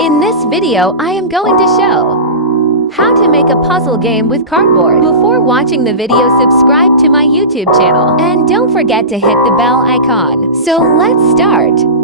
In this video, I am going to show how to make a puzzle game with cardboard. Before watching the video, subscribe to my YouTube channel and don't forget to hit the bell icon. So let's start.